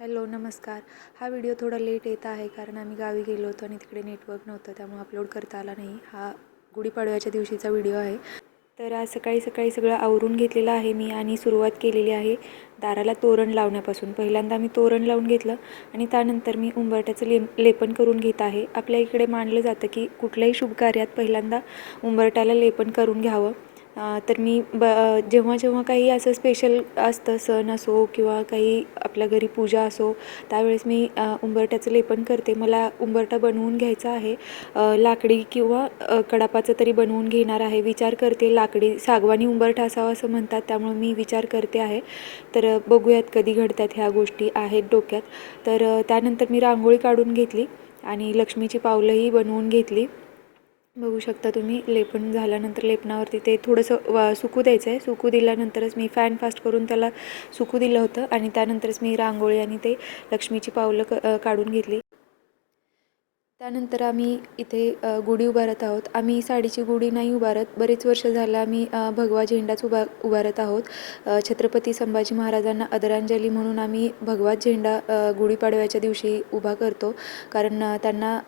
Hello नमस्कार. हा video थोडा लेट येत आहे कारण आम्ही गावी गेलो होतो आणि तिकडे नेटवर्क नव्हतं, त्यामुळे अपलोड करता आला नाही. हा गुढीपाडव्याच्या दिवशीचा व्हिडिओ आहे. तर आज सकाळी सकाळी सगळं आवरून घेतलेलं आहे मी आणि सुरुवात केलेली आहे दाराला तोरण लावण्यापासून. पहिल्यांदा मी तोरण लावून घेतलं आणि त्यानंतर मी उंबरठ्याचं लेपन करून घेत आहे. आपल्या इकडे मानलं जातं की कुठल्याही शुभ कार्यात पहिल्यांदा उंबरठ्याला लेपन करून घ्यावं. तर मी जेव्हा जेव्हा काही असं स्पेशल असतं, सण असो किंवा काही आपल्या घरी पूजा असो, त्यावेळेस मी उंबरठ्याचं लेपन करते. मला उंबरठा बनवून घ्यायचा आहे. लाकडी किंवा कडापाचं तरी बनवून घेणार आहे. विचार करते लाकडी सागवानी उंबरठा असावा असं म्हणतात, त्यामुळे मी विचार करते आहे. तर बघूयात कधी घडतात ह्या गोष्टी आहेत डोक्यात. तर त्यानंतर मी रांगोळी काढून घेतली आणि लक्ष्मीची पावलंही बनवून घेतली. बघू शकता तुम्ही. लेपन झाल्यानंतर लेपनावरती ते थोडंसं सुकू द्यायचं आहे. सुकू दिल्यानंतरच मी फॅन फास्ट करून त्याला सुकू दिलं होतं आणि त्यानंतरच मी रांगोळी आणि ते लक्ष्मीची पावलं काढून घेतली. त्यानंतर आम्ही इथे गुढी उभारत आहोत. आम्ही साडीची गुढी नाही उभारत. बरेच वर्ष झालं आम्ही भगवा झेंडाच उभारत आहोत. छत्रपती संभाजी महाराजांना आदरांजली म्हणून आम्ही भगवा झेंडा गुढीपाडव्याच्या दिवशी उभा करतो, कारण त्यांना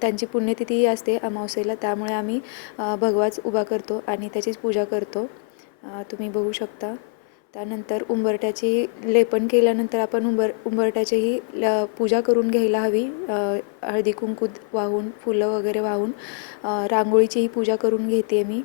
त्यांची पुण्यतिथी असते अमावस्येला, त्यामुळे आम्ही भगवाच उभा करतो आणि त्याचीच पूजा करतो. तुम्ही बघू शकता. त्यानंतर उंबरठ्याची लेपन केल्यानंतर आपण उंबरठ्याचीही पूजा करून घ्यायला हवी. हळदी कुंकू वाहून, फुलं वगैरे वाहून रांगोळीचीही पूजा करून घेते मी.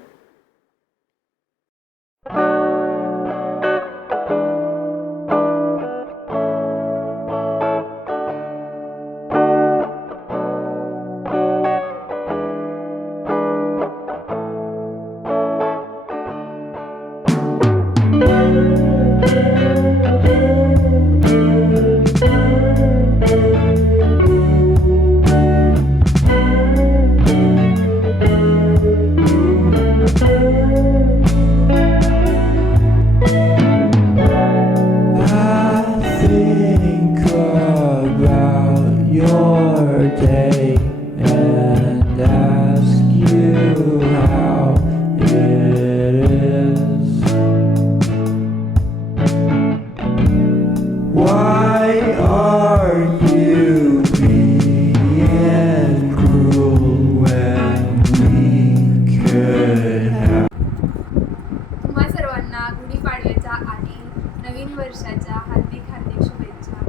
गुढीपाडव्याच्या आणि नवीन वर्षाच्या हार्दिक हार्दिक शुभेच्छा.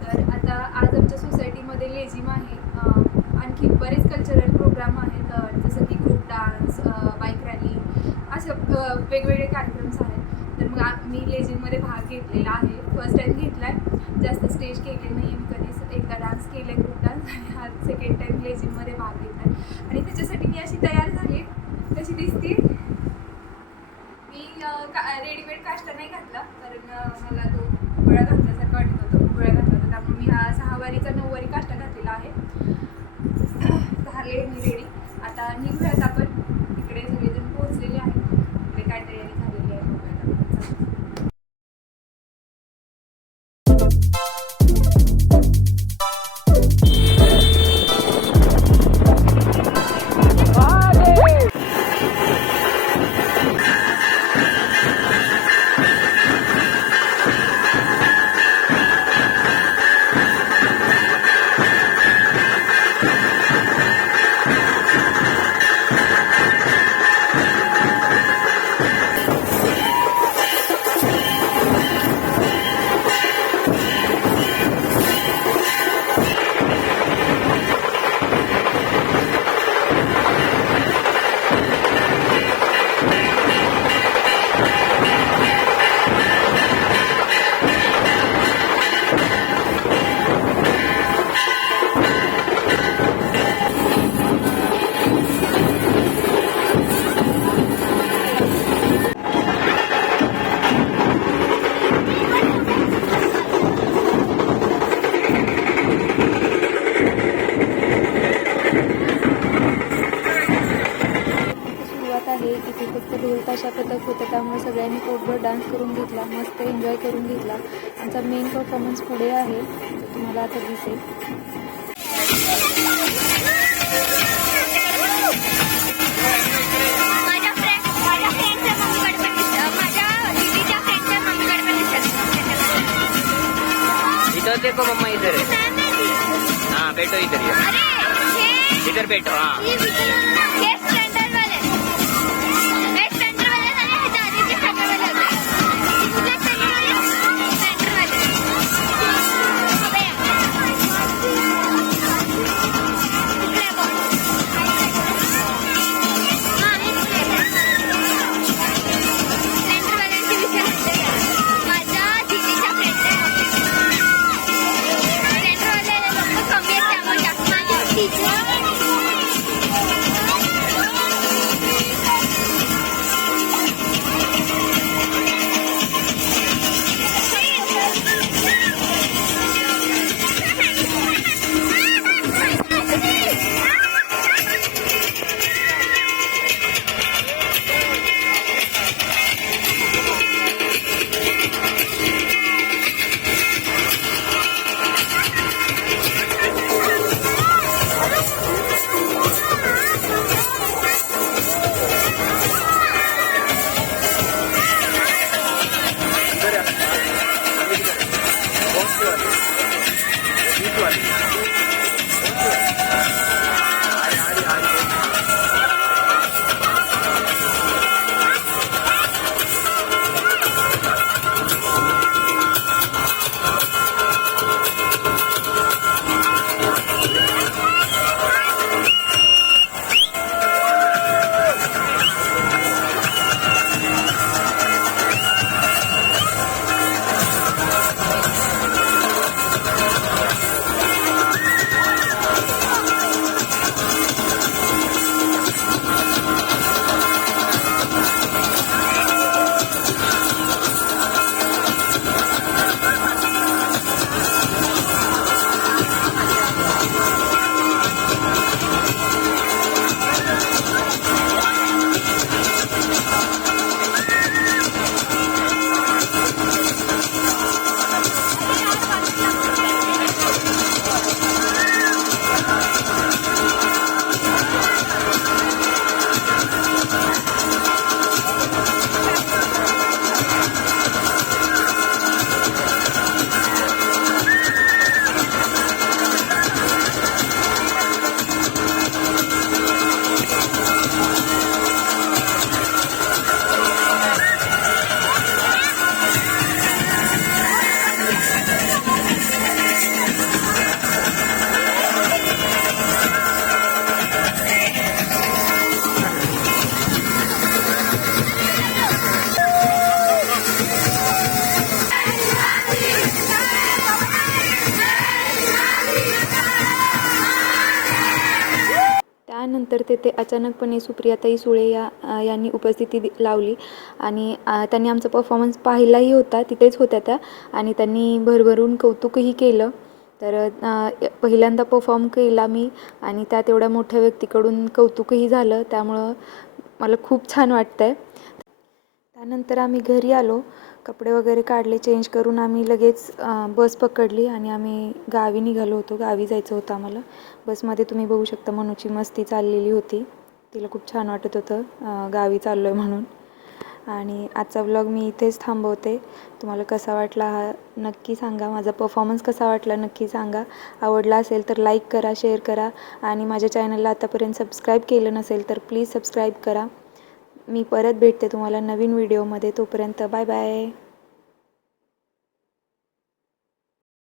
तर आता आज आमच्या सोसायटीमध्ये लेझिम आहे. आणखी बरेच कल्चरल प्रोग्राम आहेत, जसं की ग्रुप डान्स, बाईक रॅली, असे वेगवेगळे कार्यक्रम्स आहेत. तर मग मी लेझिममध्ये भाग घेतलेला आहे. फर्स्ट टाईम घेतला आहे. जास्त स्टेज केले नाही मी कधीच. एकदा डान्स केले, ग्रुप डान्स, आणि हा सेकंड टाईम लेझिममध्ये भाग घेतला आहे. आणि त्याच्यासाठी मी अशी तयार झाली, कशी दिसते. मी रेडीमेड काष्टा नाही घातला, कारण मला तो गोळा घातल्यासारखं वाटत होतं. गोळा घातला होता, त्यामुळे मी हा 6 वारीचा 9 वारी काष्टा घातलेला आहे. झाले मी रेडी. आता निघूयात आपण. इकडे सगळेजण पोहोचलेले आहेत. इकडे काय तयारी झालेली आहे बघूयात आपण. इथे फक्त ढोल ताशा पथक होतं, त्यामुळे सगळ्यांनी पोटभर डान्स करून घेतला, मस्त एन्जॉय करून घेतला. आमचा मेन परफॉर्मन्स पुढे आहे, तुम्हाला आता दिसेल. उधर देखो मम्मा, इधर है। हाँ बैठो इधर, इधर बैठो। हाँ त्यानंतर तेथे अचानकपणे सुप्रियाताई सुळे यांनी उपस्थिती लावली आणि त्यांनी आमचा परफॉर्मन्स पाहिलाही होता, तिथेच होत्या त्या आणि त्यांनी भरभरून कौतुकही केलं. तर पहिल्यांदा परफॉर्म केला मी आणि त्यात एवढ्या मोठ्या व्यक्तीकडून कौतुकही झालं, त्यामुळं मला खूप छान वाटतं आहे. त्यानंतर आम्ही घरी आलो, कपडे वगैरे काढले, चेंज करून आम्ही लगेच बस पकडली आणि आम्ही गावी निघालो होतो. गावी जायचं होतं आम्हाला. बसमध्ये तुम्ही बघू शकता मनूची मस्ती चाललेली होती, तिला खूप छान वाटत होतं गावी चाललो आहे म्हणून. आणि आजचा व्लॉग मी इथेच थांबवते. तुम्हाला कसा वाटला हा नक्की सांगा, माझा परफॉर्मन्स कसा वाटला नक्की सांगा. आवडला असेल तर लाईक करा, शेअर करा आणि माझ्या चॅनलला आतापर्यंत सबस्क्राईब केलं नसेल तर प्लीज सबस्क्राईब करा. मी परत भेटते तुम्हाला नवीन व्हिडिओमध्ये. तोपर्यंत बाय बाय.